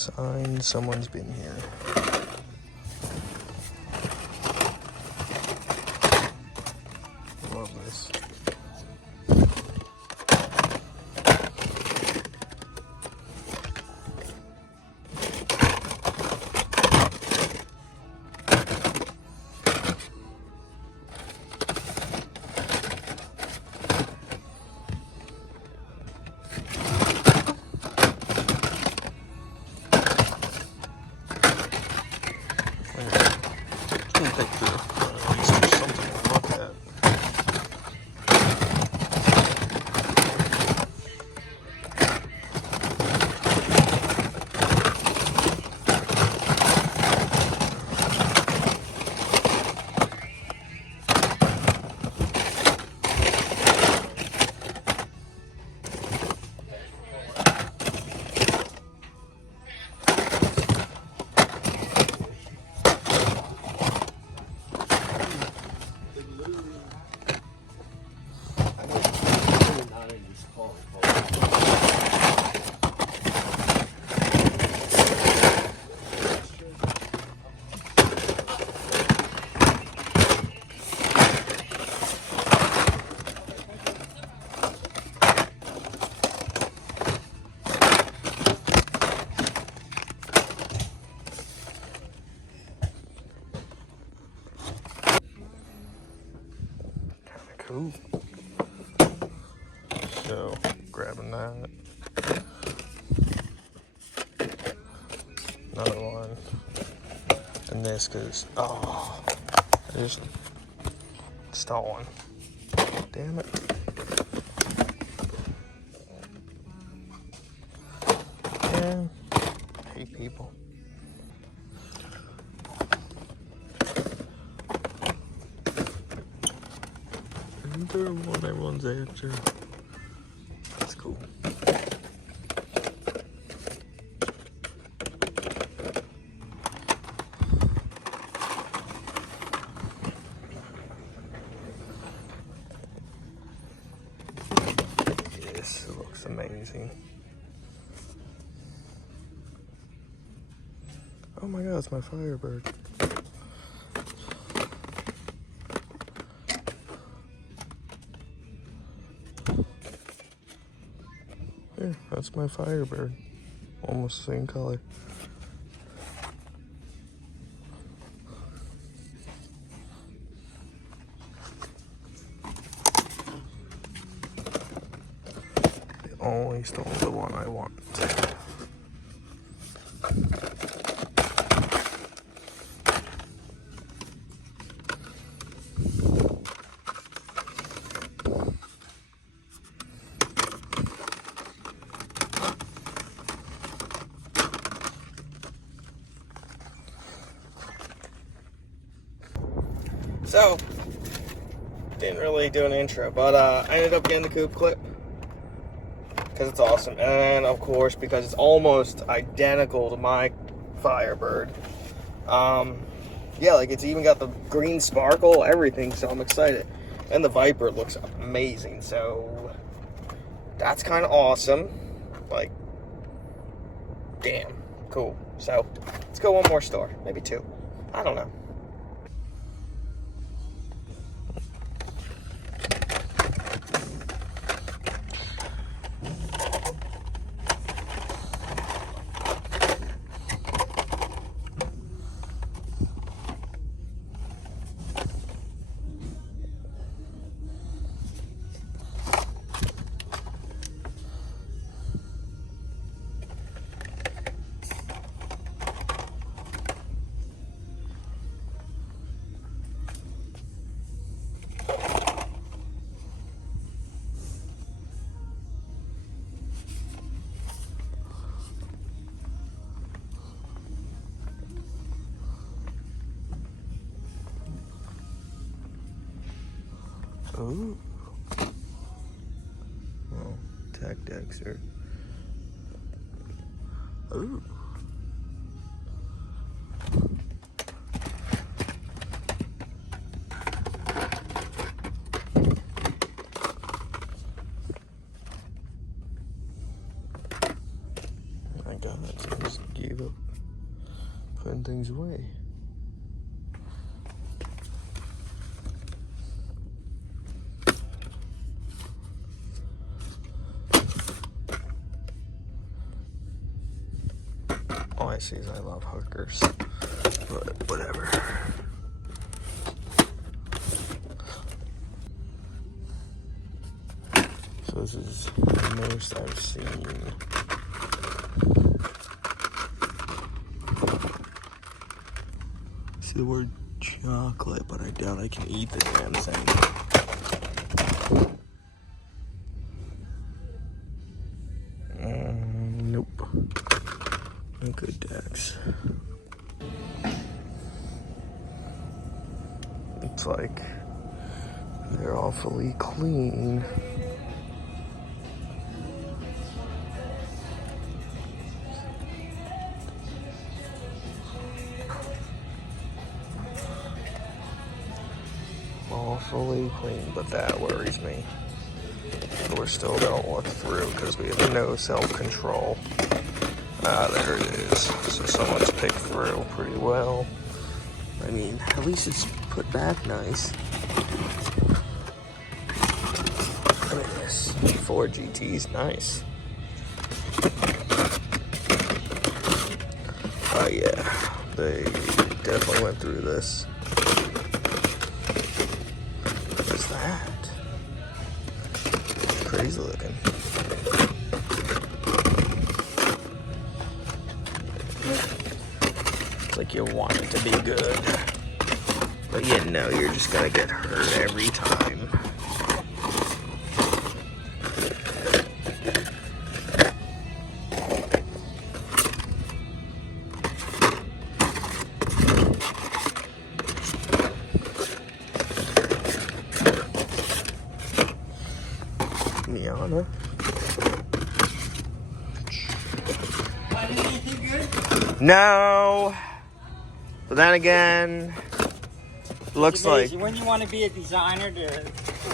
Sign someone's been here. Love this. Cool. So, grabbing that. Another one. And this, because, oh, I just stole one. Damn it. Yeah, I hate people. Isn't there one everyone's after? That's cool. This looks amazing. Oh my god, it's my Firebird. Here, that's my Firebird. Almost the same color. They only stole the one I want. So, didn't really do an intro, but I ended up getting the coop clip because it's awesome, and of course because it's almost identical to my Firebird. Yeah, like it's even got the green sparkle, everything, so I'm excited. And the Viper looks amazing, so that's kind of awesome. Like, damn, cool. So, let's go one more store, maybe two. I don't know. Ooh. Oh, Tech Dexter. Ooh. My God, just give putting things away. All I see is I love hookers, but whatever. So this is the most I've seen. I see the word chocolate, but I doubt I can eat the damn thing. Nope. No good decks. It's like they're awfully clean. Awfully clean, but that worries me. But we're still gonna look through because we have no self-control. Ah, there it is. So someone's picked through pretty well. I mean, at least it's put back nice. Look at this. 4 GT's nice. Oh yeah, they definitely went through this. What's that? Crazy looking. It's like you want it to be good, but you know you're just gonna get hurt every time. Miana. No, but then again, looks like when you want to be a designer to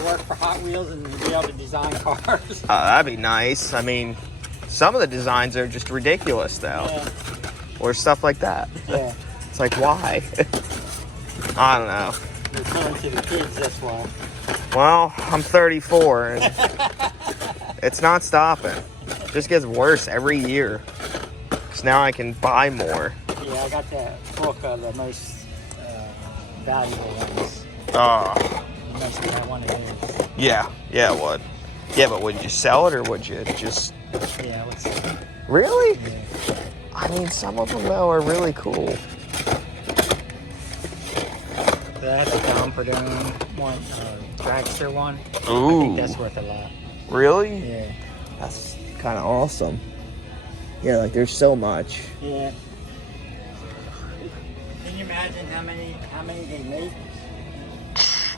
work for Hot Wheels and be able to design cars. That'd be nice. I mean, some of the designs are just ridiculous, though, Yeah. or stuff like that. Yeah. It's like, why? I don't know. They're selling to the kids, that's why. Well, I'm 34, and it's not stopping. It just gets worse every year. Because now I can buy more. Yeah, I got that book of the most valuable ones. Oh. You must be that one it is. Yeah, it would. Yeah, but would you sell it, or would you just... Yeah, let's see. Really? Yeah. I mean, some of them, though, are really cool. That's a Dom Perdone one, dragster one. Ooh. I think that's worth a lot. Really? Yeah. That's kind of awesome. Yeah, like there's so much. Yeah. Can you imagine how many they make?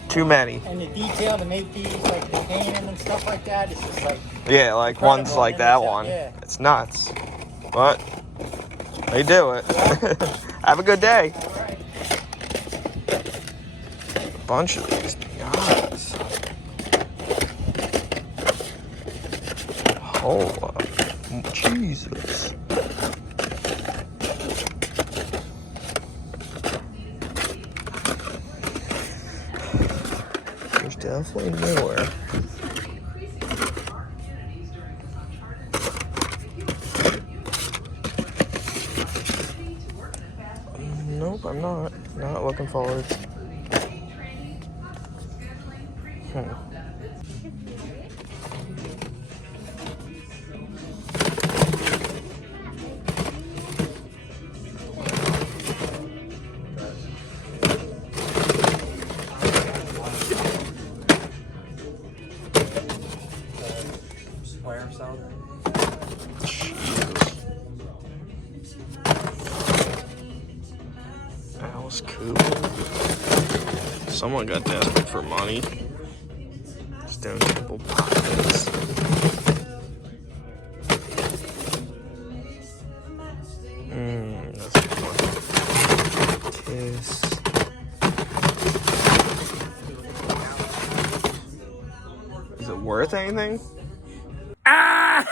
Too many. And the detail to make these, like the painting and stuff like that, it's just like... Yeah, like incredible. ones like And that it's, one. yeah. It's nuts. But they do it. Have a good day. All right. A bunch of these Miatas. Oh, Jesus. There's definitely more. Nope, I'm not looking forward. Alice Cooper. Someone got desperate for money. Stone Temple Pilots. That's a good one. Kiss. Is it worth anything? Ah!